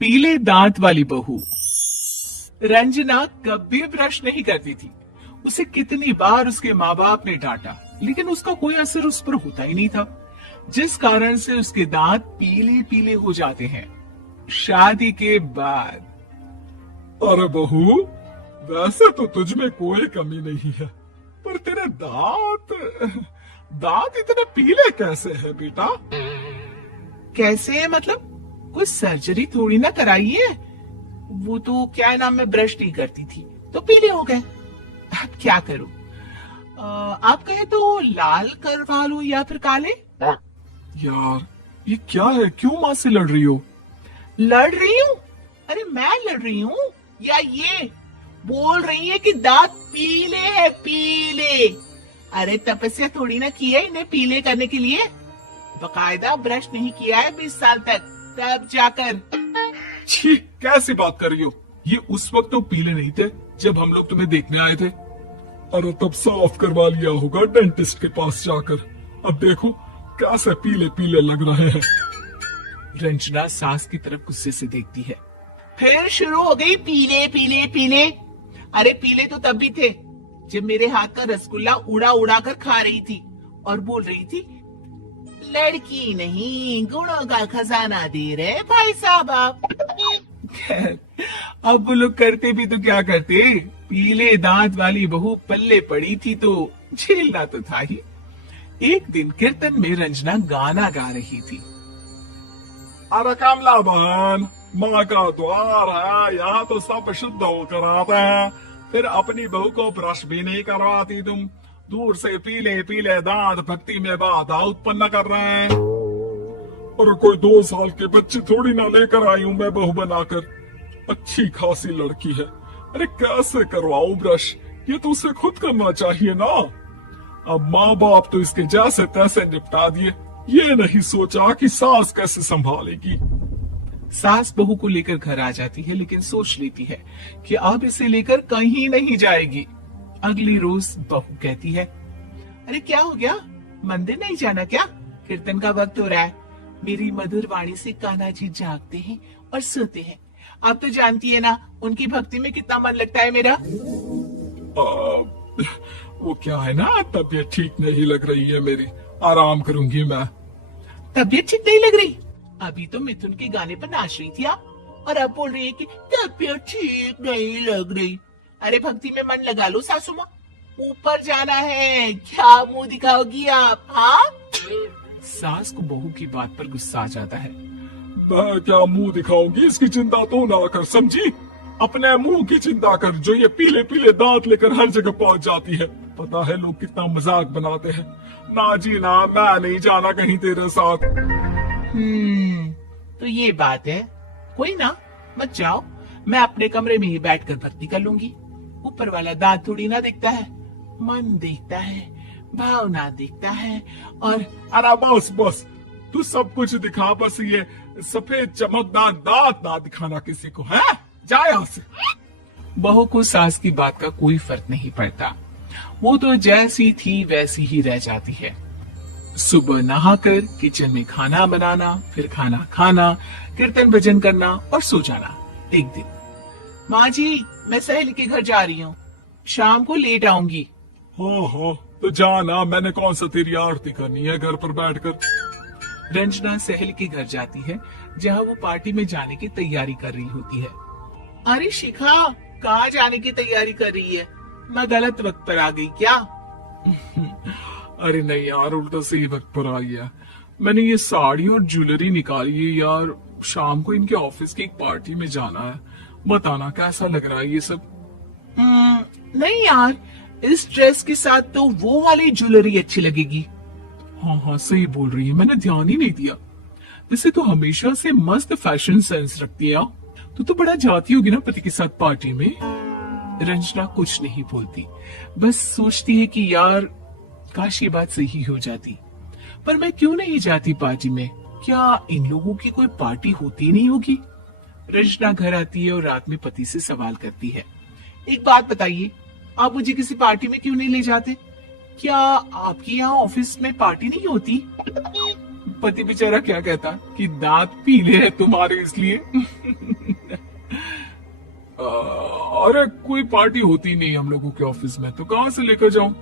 पीले दांत वाली बहू। रंजना कभी ब्रश नहीं करती थी। उसे कितनी बार उसके माँ बाप ने डांटा, लेकिन उसका कोई असर उस पर होता ही नहीं था, जिस कारण से उसके दांत पीले पीले हो जाते हैं। शादी के बाद। अरे बहू, वैसे तो तुझ में कोई कमी नहीं है, पर तेरे दांत दांत इतने पीले कैसे है बेटा? कैसे है मतलब? कोई सर्जरी थोड़ी ना कराई है। वो तो क्या नाम, में ब्रश नहीं करती थी तो पीले हो गए। अब क्या करूं? आप कहे तो लाल करवा लूं या फिर काले? यार ये क्या है, क्यों माँ से लड़ रही हो? लड़ रही हूँ? अरे मैं लड़ रही हूँ या ये बोल रही है कि दांत पीले हैं, पीले। अरे तपस्या थोड़ी ना की है इन्हें पीले करने के लिए। बकायदा ब्रश नहीं किया है 20 साल तक, तब जाकर। छी, कैसी बात कर रही हो? ये उस वक्त तो पीले नहीं थे जब हम लोग तुम्हें देखने आए थे। अरे तब साफ करवा लिया होगा डेंटिस्ट के पास जाकर। अब देखो कैसे पीले पीले लग रहे हैं। रंजना सास की तरफ गुस्से से देखती है। फिर शुरू हो गई पीले पीले पीले। अरे पीले तो तब भी थे जब मेरे हाथ का रसगुल्ला उड़ा उड़ा कर खा रही थी और बोल रही थी, लड़की नहीं गुणों का खजाना दे रहे भाई साहब आप। अब वो लोग करते भी तो क्या करते, पीले दांत वाली बहू पल्ले पड़ी थी तो झेलना तो था ही। एक दिन कीर्तन में रंजना गाना गा रही थी। अरे कमला बहन, माँ का द्वार है, यहाँ तो सब शुद्ध होकर आते हैं, फिर अपनी बहू को ब्रश भी नहीं करवाती तुम। दूर से पीले पीले दांत भक्ति में बाधा उत्पन्न कर रहे हैं। और कोई 2 साल के बच्चे थोड़ी ना लेकर आई हूँ मैं बहू बनाकर। अच्छी खासी लड़की है, अरे कैसे करवाऊं ब्रश? ये तो उसे खुद करना चाहिए ना। अब माँ बाप तो इसके जैसे तैसे निपटा दिए, ये नहीं सोचा कि सास कैसे संभालेगी। सास बहू को लेकर घर आ जाती है, लेकिन सोच लेती है कि अब इसे लेकर कहीं नहीं जाएगी। अगली रोज बहू कहती है, अरे क्या हो गया, मंदिर नहीं जाना क्या? कीर्तन का वक्त हो रहा है। मेरी मधुर वाणी से कान्हा जी जागते हैं और सोते हैं। आप तो जानती है ना उनकी भक्ति में कितना मन लगता है मेरा। वो क्या है ना, तबीयत ठीक नहीं लग रही है मेरी, आराम करूंगी मैं। तबीयत ठीक नहीं लग रही? अभी तो मिथुन के गाने पर नाच रही थी आप, और अब बोल रही है कि तबीयत ठीक नहीं लग रही। अरे भक्ति में मन लगा लो सासू माँ, ऊपर जाना है, क्या मुंह दिखाओगी आप? हाँ। सास को बहू की बात पर गुस्सा आ जाता है। मैं क्या मुंह दिखाऊंगी, इसकी चिंता तो ना कर, समझी? अपने मुंह की चिंता कर, जो ये पीले पीले दांत लेकर हर जगह पहुंच जाती है। पता है लोग कितना मजाक बनाते हैं। ना जी ना, मैं नहीं जाना कहीं तेरे साथ। तो ये बात है। कोई ना, मत जाओ, मैं अपने कमरे में ही बैठकर भक्ति कर लूंगी। ऊपर वाला दांत थोड़ी ना देखता है, मन देखता है, भावना देखता है। और अरे बस बस, तू सब कुछ दिखा, बस ये सफेद चमकदार दांत ना दिखाना किसी को, है? जा यहाँ से। बहू को सास की बात का कोई फर्क नहीं पड़ता। वो तो जैसी थी वैसी ही रह जाती है। सुबह नहाकर किचन में खाना बनाना, फिर खाना खाना, कीर्तन भजन करना और सो जाना। एक दिन, माँ जी मैं सहेली के घर जा रही हूँ, शाम को लेट आऊंगी। हाँ, तो जाना, मैंने कौन सा तेरी आरती करनी है घर पर बैठकर। रंजना सहेली के घर जाती है, जहाँ वो पार्टी में जाने की तैयारी कर रही होती है। अरे शिखा, कहाँ जाने की तैयारी कर रही है? मैं गलत वक्त पर आ गई क्या? अरे नहीं यार, उल्टा सही वक्त पर आई है। मैंने ये साड़ी और ज्वेलरी निकाली है यार, शाम को इनके ऑफिस की एक पार्टी में जाना है। बताना कैसा लग रहा है ये सब? नहीं यार, इस ड्रेस के साथ तो वो वाली ज्वेलरी अच्छी लगेगी। हाँ, सही बोल रही है, मैंने ध्यान ही नहीं दिया। वैसे तो हमेशा से मस्त फैशन सेंस रखती है। तो बड़ा जाती होगी ना पति के साथ पार्टी में। रंजना कुछ नहीं बोलती, बस सोचती है कि यार काश ये बात सही हो जाती, पर मैं क्यों नहीं जाती पार्टी में? क्या इन लोगों की कोई पार्टी होती नहीं होगी? रंजना घर आती है और रात में पति से सवाल करती है, एक बात बताइए, आप मुझे किसी पार्टी में क्यों नहीं ले जाते? क्या आपके यहाँ ऑफिस में पार्टी नहीं होती? पति बेचारा क्या कहता कि दांत पीले हैं तुम्हारे इसलिए। अरे कोई पार्टी होती नहीं हम लोगों के ऑफिस में, तो कहाँ से लेकर जाऊं?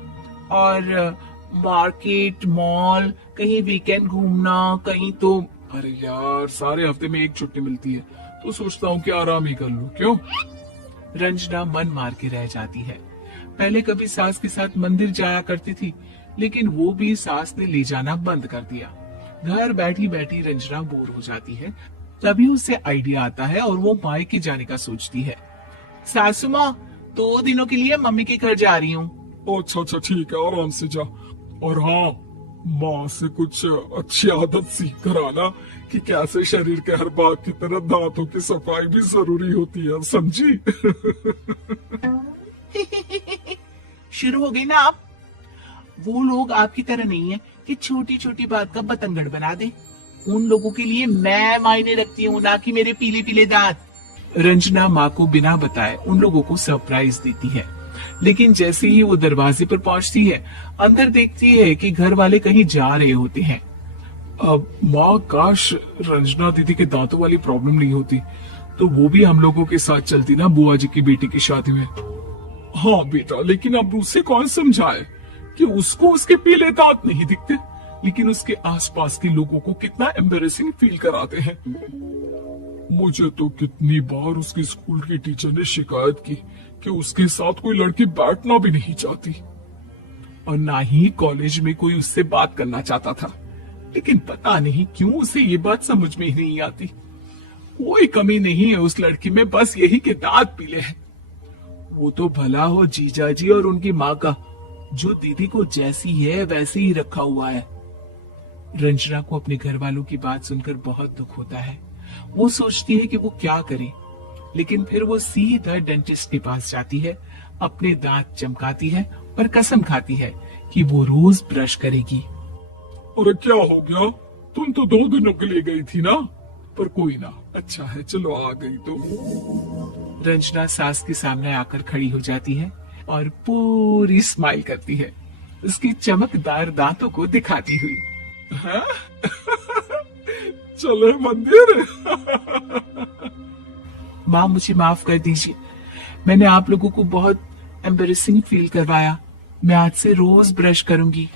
और मार्केट, मॉल, कहीं वीकेंड घूमना, कहीं तो। अरे यार, सारे हफ्ते में एक छुट्टी मिलती है, तो सोचता हूँ कि आराम ही कर लूं। क्यों? रंजना मन मार के रह जाती है। पहले कभी सास के साथ मंदिर जाया करती थी, लेकिन वो भी सास ने ले जाना बंद कर दिया। घर बैठी बैठी रंजना बोर हो जाती है। तभी उसे आइडिया आता है और वो मायके जाने का सोचती है। सासू माँ, 2 दिनों के लिए मम्मी के घर जा रही हूँ। अच्छा अच्छा ठीक है, आराम से जा। और हाँ, माँ से कुछ अच्छी आदत सीख कर आना कि कैसे शरीर के हर भाग की तरह दांतों की सफाई भी जरूरी होती है, समझी? शुरू हो गई ना आप। वो लोग आपकी तरह नहीं है कि छोटी छोटी बात का बतंगड़ बना दे। उन लोगों के लिए मैं मायने रखती हूँ, ना कि मेरे पीले पीले दांत। रंजना माँ को बिना बताए उन लोगों को सरप्राइज देती है, लेकिन जैसे ही वो दरवाजे पर पहुंचती है, अंदर देखती है कि घर वाले कहीं जा रहे होते हैं। अब माँ, काश रंजना दीदी के दांतों वाली प्रॉब्लम नहीं होती, तो वो भी हम लोगों के साथ चलती ना बुआ जी की बेटी की शादी में। हाँ बेटा, लेकिन अब उसे कौन समझाए कि उसको उसके पीले दांत नहीं दिखते, लेकिन उसके आसपास के लोगों को कितना एम्बेरेसिंग फील कराते हैं। मुझे तो कितनी बार उसके स्कूल की टीचर ने शिकायत की कि उसके साथ कोई लड़की बैठना भी नहीं चाहती, और ना ही कॉलेज में कोई उससे बात करना चाहता था। लेकिन पता नहीं क्यों उसे ये बात समझ में ही नहीं आती। कोई कमी नहीं है उस लड़की में, बस यही कि दांत पीले हैं। वो तो भला हो जीजा जी और उनकी माँ का, जो दीदी को जैसी है वैसे ही रखा हुआ है। रंजना को अपने घर वालों की बात सुनकर बहुत दुख होता है। वो सोचती है कि वो क्या करे, लेकिन फिर वो सीधा डेंटिस्ट के पास जाती है, अपने दांत चमकाती है और कसम खाती है कि वो रोज ब्रश करेगी। अरे क्या हो गया? तुम तो 2 दिनों के लिए गई थी ना, पर कोई ना, अच्छा है, चलो आ गई तो। रंजना सास के सामने आकर खड़ी हो जाती है और पूरी स्माइल करती है, उसकी चमकदार दांतों को दिखाती हुई। चले मंदिर। माँ, मुझे माफ कर दीजिए, मैंने आप लोगों को बहुत एम्बेरेसिंग फील करवाया। मैं आज से रोज ब्रश करूंगी।